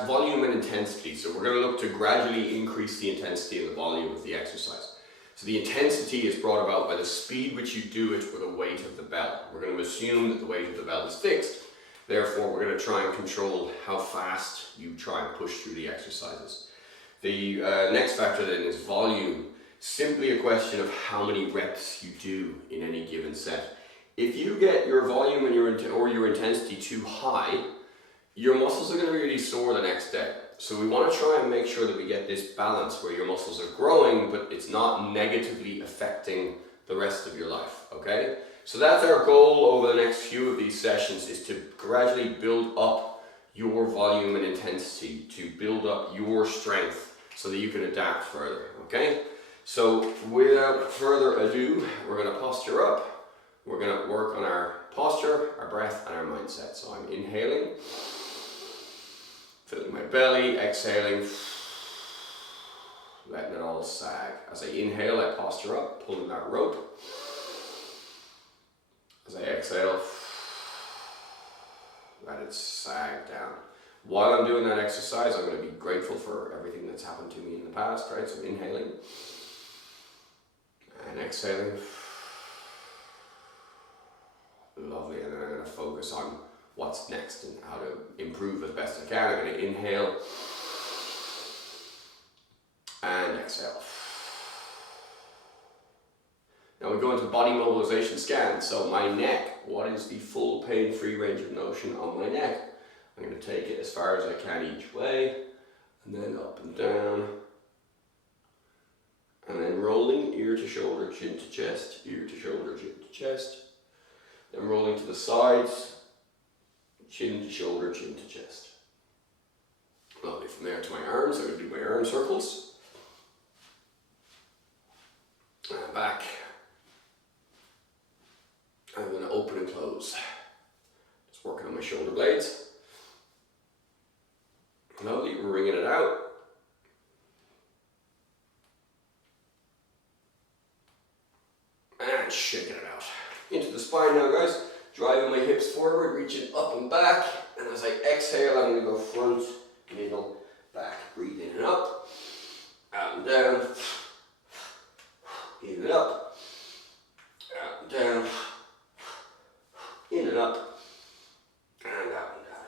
at volume and intensity. So we're going to look to gradually increase the intensity and the volume of the exercise. So the intensity is brought about by the speed which you do it with the weight of the bell. We're going to assume that the weight of the bell is fixed. Therefore, we're going to try and control how fast you try and push through the exercises. The next factor then is volume. Simply a question of how many reps you do in any given set. If you get your volume and your intensity too high, your muscles are going to be really sore the next day. So we want to try and make sure that we get this balance where your muscles are growing, but it's not negatively affecting the rest of your life, okay? So that's our goal over the next few of these sessions, is to gradually build up your volume and intensity, to build up your strength so that you can adapt further, okay? So without further ado, we're going to posture up. We're going to work on our posture, our breath, and our mindset. So I'm inhaling, filling my belly, exhaling, letting it all sag. As I inhale, I posture up, pulling that rope. As I exhale, let it sag down. While I'm doing that exercise, I'm going to be grateful for everything that's happened to me in the past, right? So inhaling and exhaling. Lovely. And then I'm going to focus on what's next and how to improve as best I can. I'm going to inhale and exhale. Now we go into body mobilization scan. So my neck, what is the full pain-free range of motion on my neck? I'm going to take it as far as I can each way, and then up and down, and then rolling ear to shoulder, chin to chest, ear to shoulder, chin to chest. Then rolling to the sides, chin to shoulder, chin to chest. Lovely. From there to my arms, I'm going to do my arm circles. And back. I'm going to open and close. Just working on my shoulder blades. Lovely, wringing it out. And shaking it out. Into the spine now, guys. Driving my hips forward, reaching up and back. And as I exhale, I'm going to go front, middle, back. Breathe in and up. Out and down. In and up. Out and down. In and up. And out and down.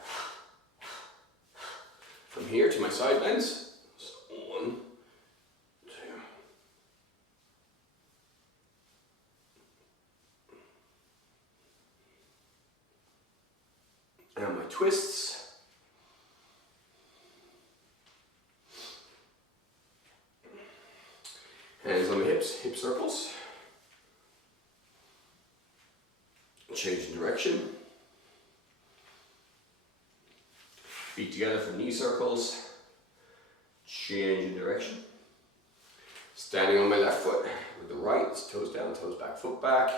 From here to my side bends. So 1, 2. And my twists. Hands on my hips, hip circles. Changing direction. Feet together for knee circles. Changing direction. Standing on my left foot with the right, toes down, toes back, foot back.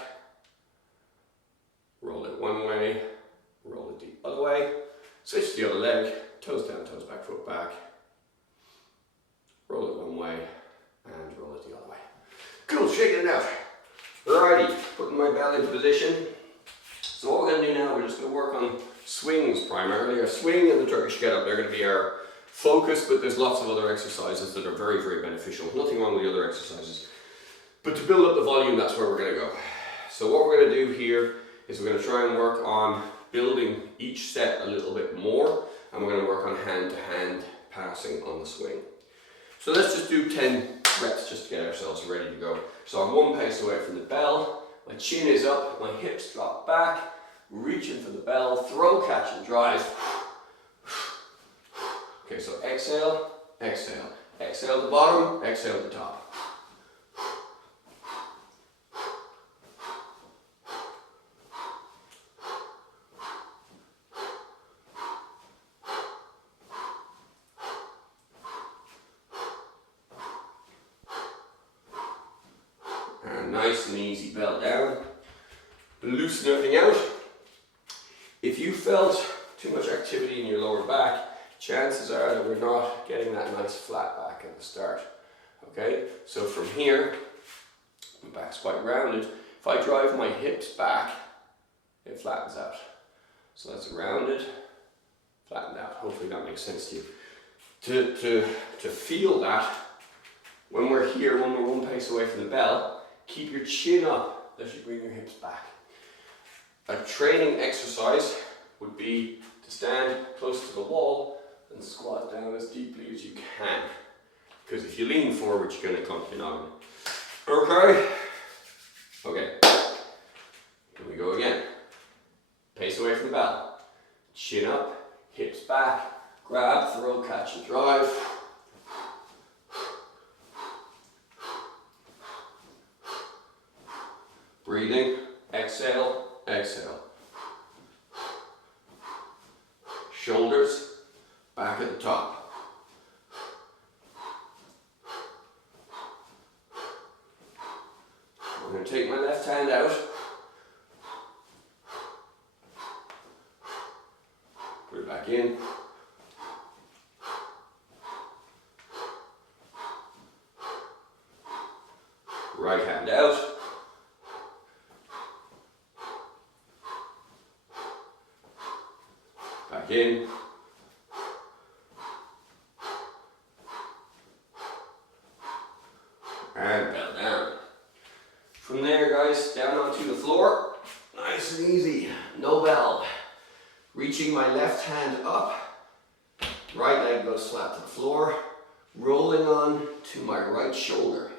Roll it one way, roll it the other way. Switch to the other leg, toes down, toes back, foot back. Roll it one way and roll it the other way. Cool, shaking it out. Alrighty, putting my bell into position. So what we're going to do now, we're just going to work on swings primarily. Our swing and the Turkish get up, they're going to be our focus, but there's lots of other exercises that are very, very beneficial. Nothing wrong with the other exercises. But to build up the volume, that's where we're going to go. So what we're going to do here is we're going to try and work on building each set a little bit more, and we're going to work on hand-to-hand passing on the swing. So let's just do 10 reps just to get ourselves ready to go. So I'm one pace away from the bell. My chin is up, my hips drop back, reaching for the bell, throw, catch and drive. Okay, so exhale, exhale. Exhale at the bottom, exhale at the top. And nice and easy bell down. Loosen everything out. If you felt too much activity in your lower back, chances are that we're not getting that nice flat back at the start. Okay, so from here, my back's quite rounded. If I drive my hips back, it flattens out. So that's rounded, flattened out. Hopefully that makes sense to you. To feel that, when we're here, when we're one pace away from the bell, keep your chin up as you bring your hips back. A training exercise would be to stand close to the wall and squat down as deeply as you can. Because if you lean forward, you're going to clump your noggin. Okay. Okay. Here we go again. Pace away from the bell. Chin up, hips back, grab, throw, catch and drive. Breathing, exhale, exhale. Shoulders back at the top. I'm going to take my left hand out. Put it back in. Right hand out. Back in. And bell down. From there, guys, down onto the floor. Nice and easy. No bell. Reaching my left hand up. Right leg goes flat to the floor. Rolling on to my right shoulder.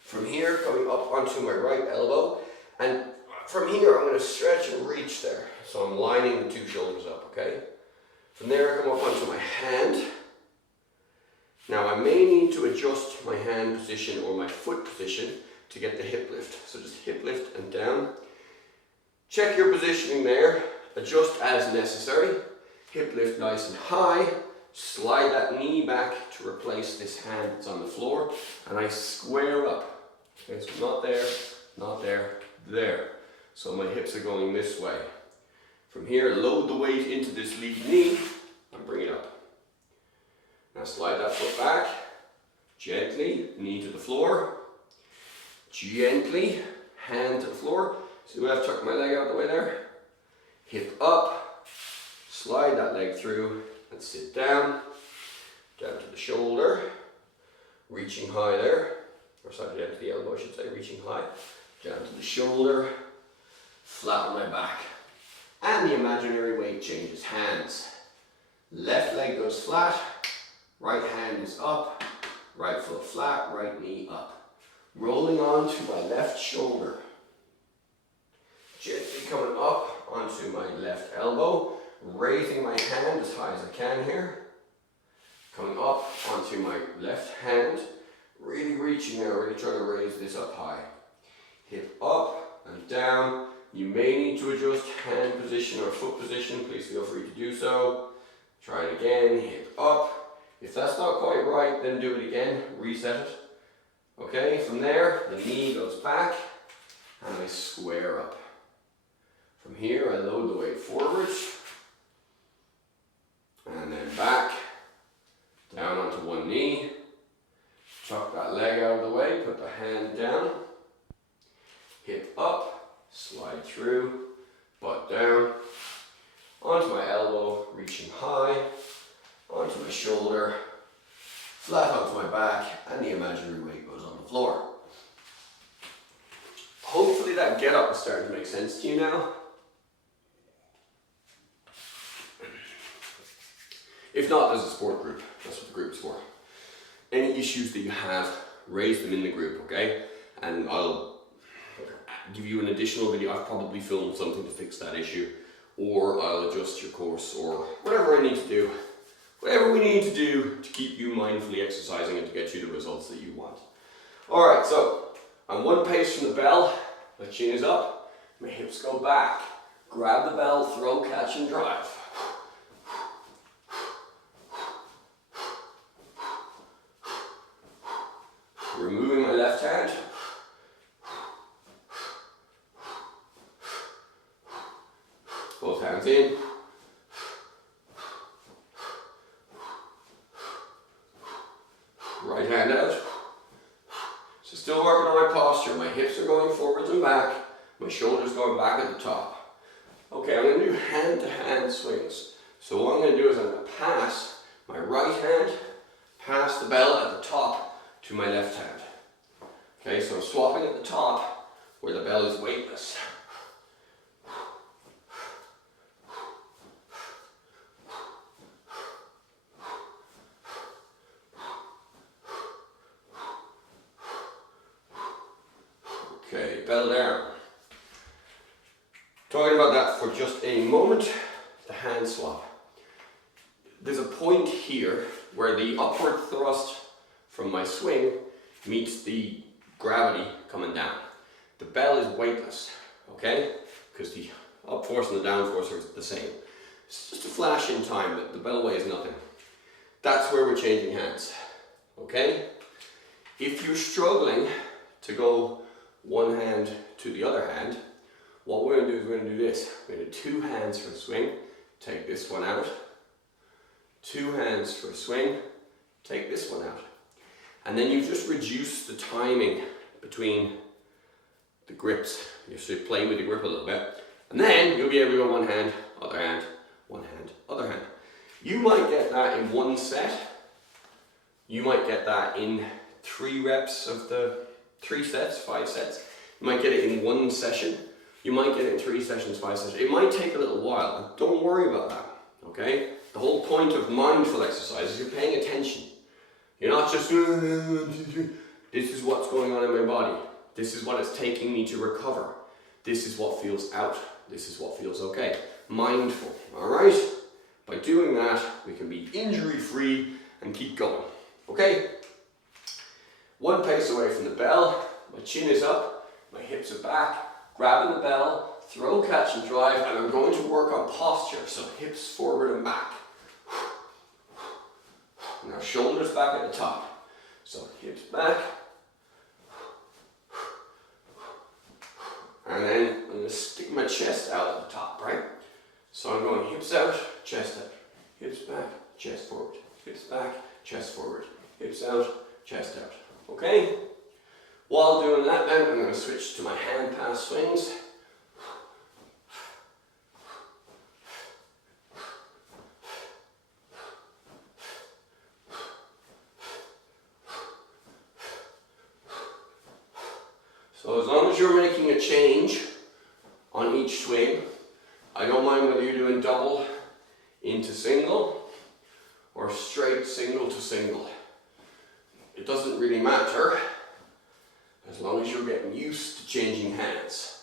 From here, going up onto my right elbow. And from here, I'm going to stretch and reach there. So I'm lining the two shoulders up, okay? From there, I come up onto my hand. Now, I may need to adjust my hand position or my foot position to get the hip lift. So just hip lift and down. Check your positioning there. Adjust as necessary. Hip lift nice and high. Slide that knee back to replace this hand that's on the floor. And I square up. Okay, so not there, not there, there. So my hips are going this way. From here, load the weight into this lead knee and bring it up. Now slide that foot back. Gently, knee to the floor. Gently, hand to the floor. See where I've tucked my leg out the way there? Hip up. Slide that leg through and sit down. Down to the shoulder. Reaching high there. Or sorry, down to the elbow, I should say. Reaching high. Down to the shoulder. Flat on my back. And the imaginary weight changes hands. Left leg goes flat. Right hand is up. Right foot flat. Right knee up. Rolling on to my left shoulder. Gently coming up onto my left elbow. Raising my hand as high as I can here. Coming up onto my left hand. Really reaching there, really trying to raise this up high. Hip up and down. You may need to adjust hand position or foot position. Please feel free to do so. Try it again, hip up. If that's not quite right, then do it again. Reset it. Okay, from there, the knee goes back and I square up. From here, I load the weight forwards. And then back. Down onto one knee. Tuck that leg out of the way, put the hand down. Hip up, slide through, butt down. Onto my elbow, reaching high. Onto my shoulder, flat onto my back, and the imaginary weight goes on the floor. Hopefully that get up is starting to make sense to you now. If not, there's a support group. That's what the group's for. Any issues that you have, raise them in the group, okay? And I'll give you an additional video. I've probably filmed something to fix that issue, or I'll adjust your course, or whatever I need to do. Whatever we need to do to keep you mindfully exercising and to get you the results that you want. Alright, so I'm one pace from the bell. My chin is up, my hips go back. Grab the bell, throw, catch and drive. Removing my left hand. Both hands in. Right hand out. So still working on my posture. My hips are going forwards and back. My shoulders going back at the top. Okay, I'm going to do hand-to-hand swings. So what I'm going to do is I'm going to pass my right hand past the bell at the top to my left hand. Okay, so I'm swapping at the top where the bell is weightless. Okay, bell down. Talking about that for just a moment, the hand swap. There's a point here where the upward thrust from my swing meets the gravity coming down. The bell is weightless, okay? Because the up force and the down force are the same. It's just a flash in time, but the bell weighs nothing. That's where we're changing hands, okay? If you're struggling to go one hand to the other hand, what we're going to do is we're going to do this. We're going to do 2 hands for a swing, take this one out. 2 hands for a swing, take this one out. And then you just reduce the timing between the grips. You should play with the grip a little bit. And then you'll be able to go one hand, other hand, one hand, other hand. You might get that in 1 set. You might get that in 3 reps of the 3 sets, 5 sets. You might get it in 1 session. You might get it in 3 sessions, 5 sessions. It might take a little while. Don't worry about that, okay? The whole point of mindful exercise is you're paying attention. You're not just, this is what's going on in my body. This is what it's taking me to recover. This is what feels out. This is what feels okay. Mindful, all right? By doing that, we can be injury-free and keep going, okay? 1 pace away from the bell, my chin is up, my hips are back, grabbing the bell, throw, catch and drive, and I'm going to work on posture, so hips forward and back. Now shoulders back at the top. So hips back. And then I'm going to stick my chest out at the top, right? So I'm going hips out, chest out. Hips back, chest forward. Hips back, chest forward. Hips out, chest out. Okay? While doing that then, I'm going to switch to my hand pass swings. So as long as you're making a change on each swing, I don't mind whether you're doing double into single or straight single to single. It doesn't really matter as long as you're getting used to changing hands.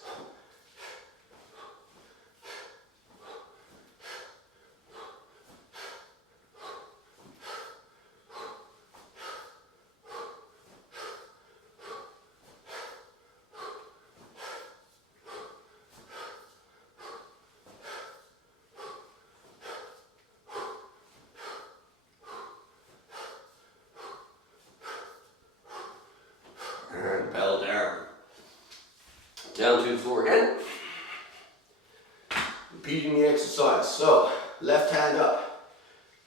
And bell down. Down to the floor again. Repeating the exercise. So, left hand up.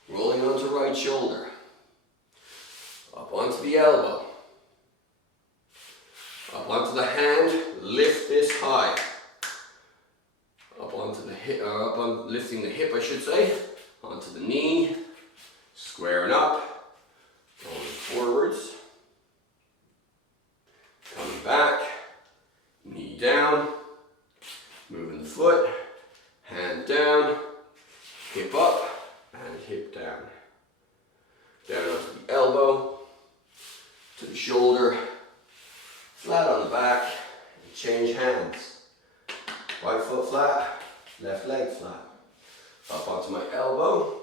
Rolling onto right shoulder. Up onto the elbow. Up onto the hand. Lift this high. Up onto the hip, lifting the hip I should say. Onto the knee. Squaring up. Going forwards. Coming back, knee down, moving the foot, hand down, hip up, and hip down. Down onto the elbow, to the shoulder, flat on the back, and change hands. Right foot flat, left leg flat. Up onto my elbow,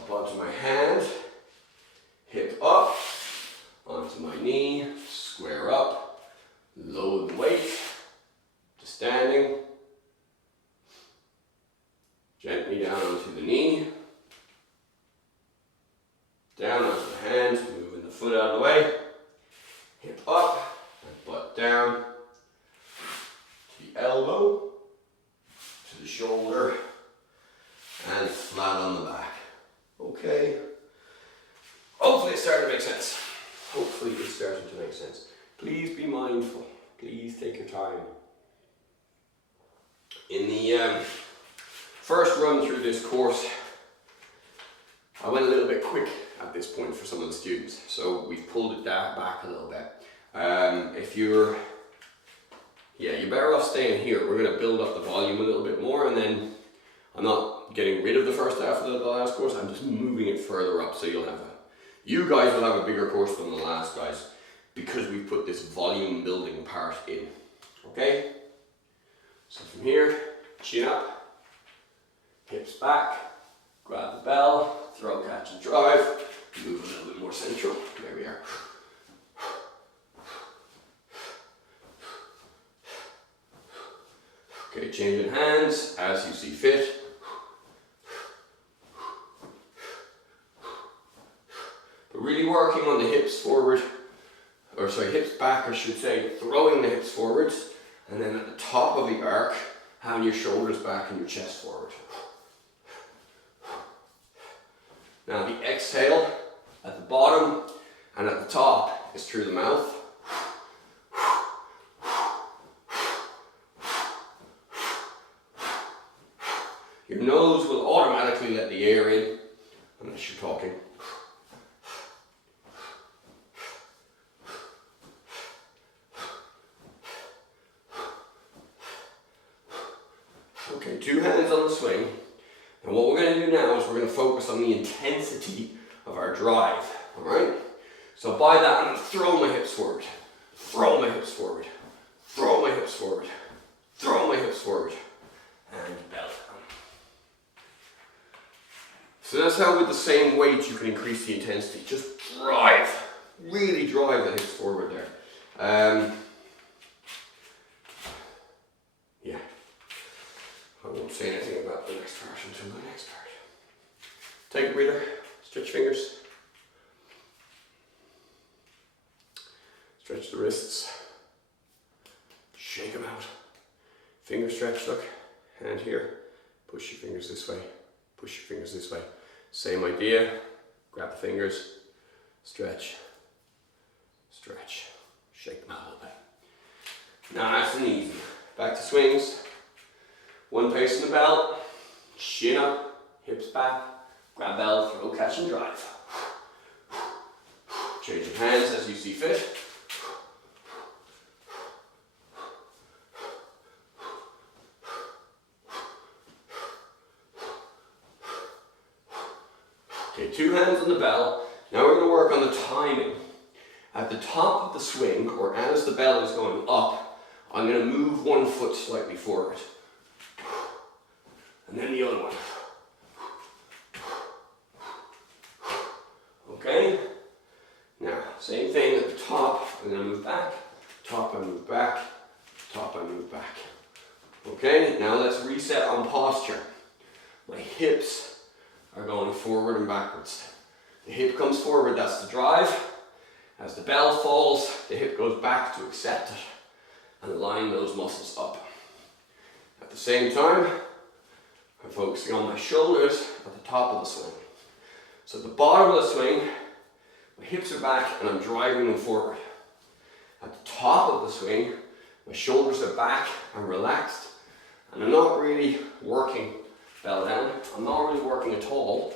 up onto my hand, hip up, onto my knee, square up, load the weight to standing, gently down onto the knee, down onto the hand, moving the foot out of the way, hip up, and butt down, to the elbow, to the shoulder, and flat on the back. Okay. Hopefully it's starting to make sense. Hopefully it's starting to make sense. Please be mindful. Please take your time. In the first run through this course, I went a little bit quick at this point for some of the students, so we've pulled it back a little bit. You're better off staying here. We're going to build up the volume a little bit more, and then I'm not getting rid of the first half of the last course, I'm just moving it further up, so you guys will have a bigger course than the last guys, because we've put this volume building part in. Okay? So from here, chin up, hips back, grab the bell, throw, catch and drive, move a little bit more central. There we are. Okay, changing hands as you see fit. But really working on the hips forward, hips back I should say, throwing the hips forwards, and then at the top of the arc, having your shoulders back and your chest forward. Now the exhale at the bottom and at the top is through the mouth. Your nose will automatically let the air in, unless you're talking. Okay, 2 hands on the swing. And what we're going to do now is we're going to focus on the intensity of our drive, alright? So by that, I'm going to throw my hips forward, throw my hips forward, throw my hips forward, throw my hips forward, and belt. So that's how with the same weight you can increase the intensity. Just drive, really drive the hips forward there. Yeah, I won't say anything about the next part until the next part. Take a breather, stretch fingers. Stretch the wrists. Shake them out. Finger stretch, look. Hand here. Push your fingers this way. Push your fingers this way. Same idea. Grab the fingers. Stretch. Stretch. Shake them out a little bit. Nice and easy. Back to swings. One pace in the belt. Chin up. Hips back. Grab bell. Throw, catch and drive. Change your hands as you see fit. Okay, 2 hands on the bell. Now we're going to work on the timing. At the top of the swing, or as the bell is going up, I'm going to move one foot slightly forward. And then the other one. Okay? Now, same thing at the top, I'm going to move back, top and move back, top and move back. Okay, now let's reset on posture. My hips are going forward and backwards. The hip comes forward, that's the drive. As the bell falls, the hip goes back to accept it and line those muscles up. At the same time, I'm focusing on my shoulders at the top of the swing. So at the bottom of the swing, my hips are back and I'm driving them forward. At the top of the swing, my shoulders are back, I'm relaxed, and I'm not really working bell down. I'm not really working at all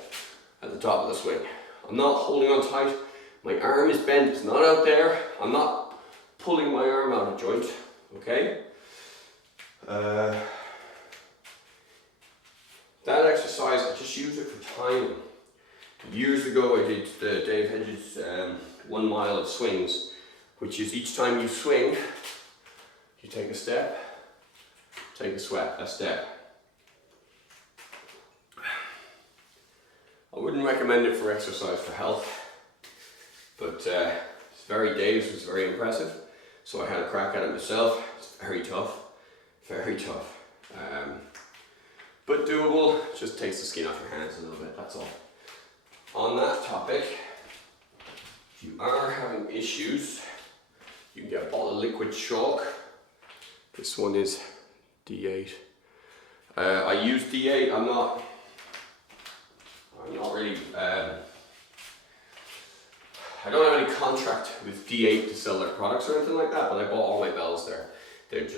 at the top of the swing. I'm not holding on tight. My arm is bent, it's not out there. I'm not pulling my arm out of joint, okay? That exercise, I just use it for timing. Years ago I did Dave Hedges 1 mile of swings, which is each time you swing, you take a step, take a step. I wouldn't recommend it for exercise for health, but Dave's was very impressive, so I had a crack at it myself. It's very tough, but doable. Just takes the skin off your hands a little bit, that's all. On that topic, if you are having issues, you can get a bottle of liquid chalk. This one is D8. I use D8, I'm not really, I don't have any contract with D8 to sell their products or anything like that, but I bought all my bells there. They're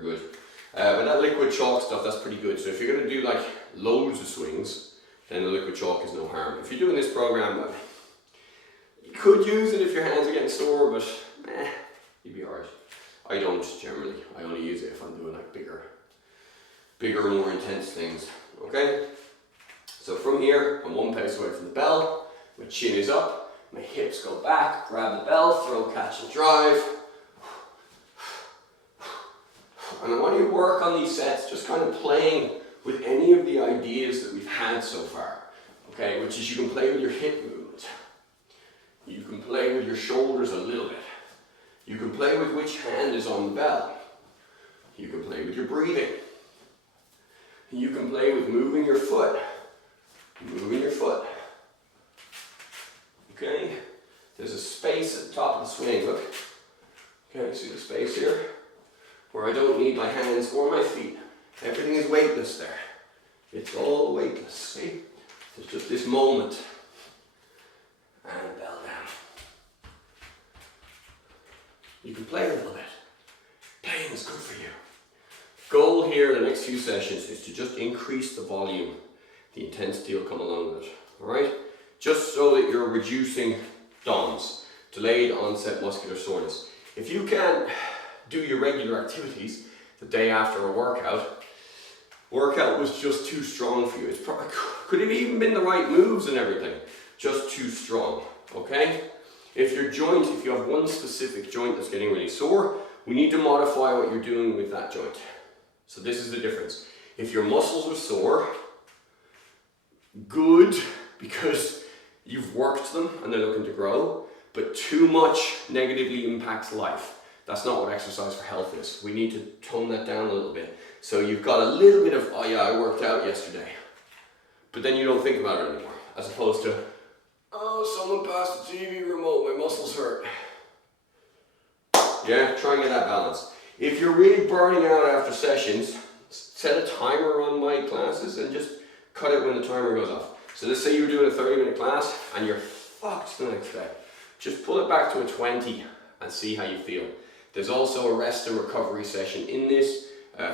good. But that liquid chalk stuff, that's pretty good. So if you're going to do like loads of swings, then the liquid chalk is no harm. If you're doing this program, you could use it if your hands are getting sore, but you'd be alright. I don't generally. I only use it if I'm doing like bigger, more intense things. Okay? So from here, I'm one pace away from the bell. My chin is up, my hips go back, grab the bell, throw, catch and drive. And I want you to work on these sets, just kind of playing with any of the ideas that we've had so far. Okay, which is you can play with your hip movement. You can play with your shoulders a little bit. You can play with which hand is on the bell. You can play with your breathing. You can play with moving your foot. Moving your foot. Okay, there's a space at the top of the swing, look. Okay, see the space here? Where I don't need my hands or my feet. Everything is weightless there. It's all weightless, see? There's just this moment. And bell down. You can play a little bit. Playing is good for you. Goal here the next few sessions is to just increase the volume. The intensity will come along with it, alright? Just so that you're reducing DOMS, delayed onset muscular soreness. If you can't do your regular activities the day after a workout was just too strong for you. It's probably, could have even been the right moves and everything, just too strong, okay? If your joint, if you have one specific joint that's getting really sore, we need to modify what you're doing with that joint. So this is the difference. If your muscles are sore, good, because you've worked them and they're looking to grow, but too much negatively impacts life. That's not what exercise for health is. We need to tone that down a little bit. So you've got a little bit of, oh yeah, I worked out yesterday. But then you don't think about it anymore. As opposed to, oh, someone passed the TV remote, my muscles hurt. Yeah, try and get that balance. If you're really burning out after sessions, set a timer on my classes and just cut it when the timer goes off. So let's say you're doing a 30-minute class and you're fucked the next day. Just pull it back to a 20 and see how you feel. There's also a rest and recovery session in this.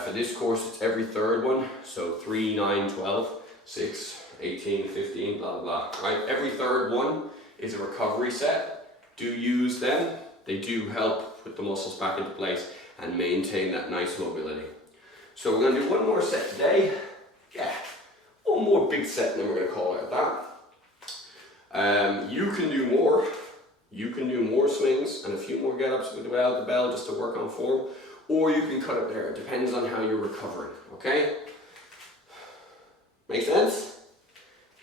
For this course, it's every third one. So 3, 9, 12, 6, 18, 15, blah, blah, blah. Right? Every third one is a recovery set. Do use them. They do help put the muscles back into place and maintain that nice mobility. So we're going to do one more set today. Yeah, one more big set and then we're going to call it that. You can do more. You can do more swings and a few more get-ups without the bell just to work on form, or you can cut it there. It depends on how you're recovering, okay? Make sense?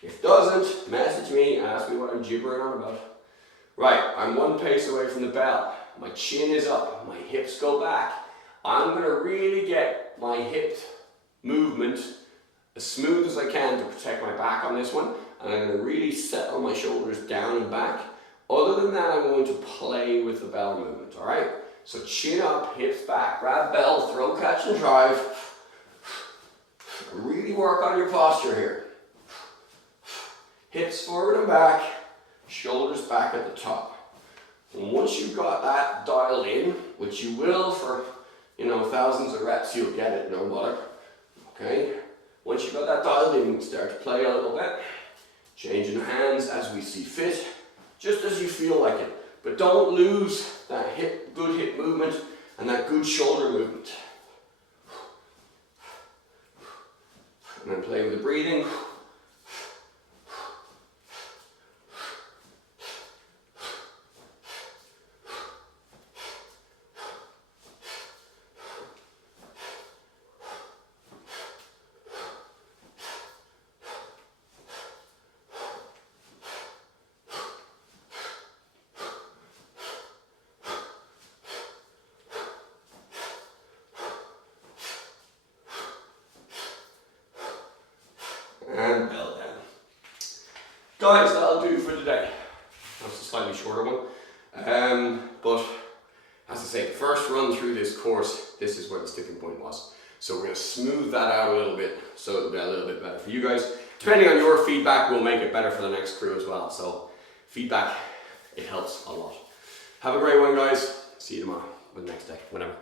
If it doesn't, message me, ask me what I'm gibbering on about. Right, I'm one pace away from the bell. My chin is up, my hips go back. I'm gonna really get my hip movement as smooth as I can to protect my back on this one, and I'm gonna really settle my shoulders down and back. Other than that, I'm going to play with the bell movement, all right? So chin up, hips back, grab bell, throw, catch and drive. Really work on your posture here. Hips forward and back, shoulders back at the top. And once you've got that dialed in, which you will for, thousands of reps, you'll get it, no bother, okay? Once you've got that dialed in, you can start to play a little bit. Changing hands as we see fit. Just as you feel like it, but don't lose that good hip movement and that good shoulder movement. And then play with the breathing. And bell down. Guys, that'll do for today. That's a slightly shorter one. But as I say, the first run through this course, this is where the sticking point was. So we're going to smooth that out a little bit so it'll be a little bit better for you guys. Depending on your feedback, we'll make it better for the next crew as well. So feedback, it helps a lot. Have a great one, guys. See you tomorrow or the next day, whenever.